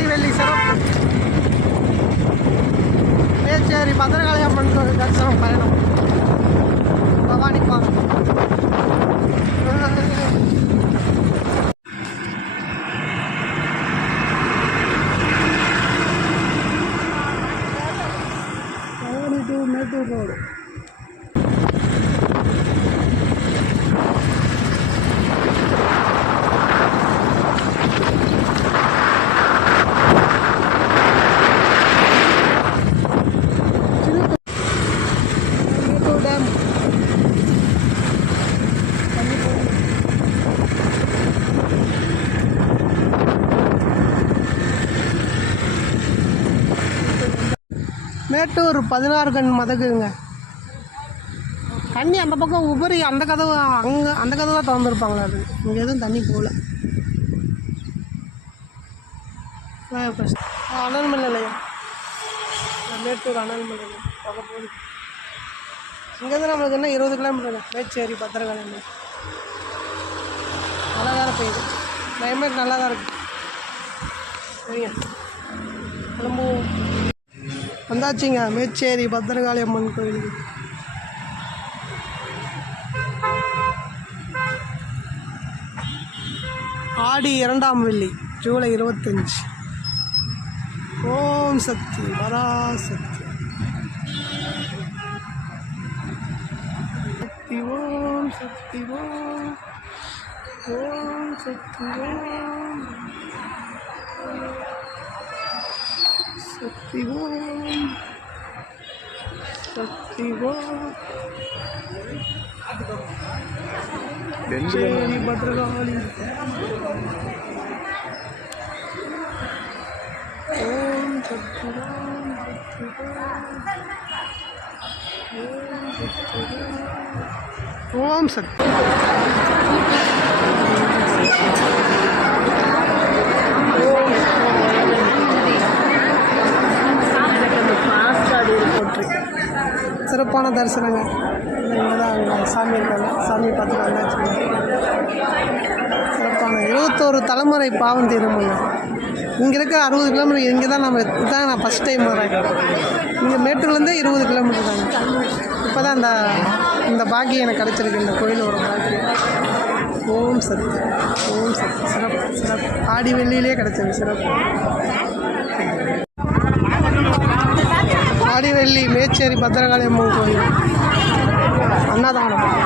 ஆடி வெள்ளி சிறப்பு. மேச்சேரி பத்திரகாளி அம்மன் தரிசனம் பயணம். பவானி பாலம் Bhavani to Mettur road Mettur dam Mettur பதினாறு கண் மதகுங்க. தண்ணி அந்த பக்கம் உபரி அந்த கதவு அங்கே அந்த கதவு தான் திறந்துருப்பாங்களா அது. இங்கே எதுவும் தண்ணி போகல. அனல்மில் நிலையம். மேட்டூர் அனல்மில் நிலையம். போக போகுது. இங்கேருந்து நம்மளுக்கு என்ன இருபது கிலோமீட்டருங்க மேச்சேரி பத்திரகாளி நல்லா தான் பெய்யுது கிளைமேட் நல்லா தான் இருக்குது சரிங்க. கிளம்புவோம். வந்தாச்சுங்க. மேச்சேரி பத்திரகாளி அம்மன் கோயிலுக்கு. ஆடி இரண்டாம் வெள்ளி ஜூலை இருபத்தஞ்சி. ஓம் சக்தி பராசக்தி சக்தி ஓம் சக்தி ஓம். ஓம் சக்தி ஓம். சக்தி ஓம் சக்தி ஓம் சரி பத்ரகாளி ஓம் சக்தி ஓம் சக்தி ஓம் ஓம் சக்தி சிறப்பான தரிசனங்க. இங்கே தான் அங்கே சாமி இருக்காங்க. சாமி பார்த்துட்டு வந்தாச்சு. சிறப்பான. இருபத்தோரு தலைமுறை பாவம் தீருமுங்க. இங்கே இருக்க அறுபது கிலோமீட்டர் இங்கே தான் நம்ம இதுதான் நான் ஃபஸ்ட் டைம் வரேன் இங்கே மேட்டூர்லேருந்தே இருபது கிலோமீட்டர் தாங்க. இப்போ தான் அந்த இந்த பாக்கியம் எனக்கு கிடச்சிருக்கு. இந்த கோயிலோட பாக்கியம். ஓம் சக்தி ஓம் சக்தி சிறப்பு சிறப்பு. ஆடி வெள்ளியிலே கிடச்சிருக்கு சிறப்பு. ஆடி மேச்சேரி பத்திரகாளி அம்மன் கோயில். அன்னதானம்.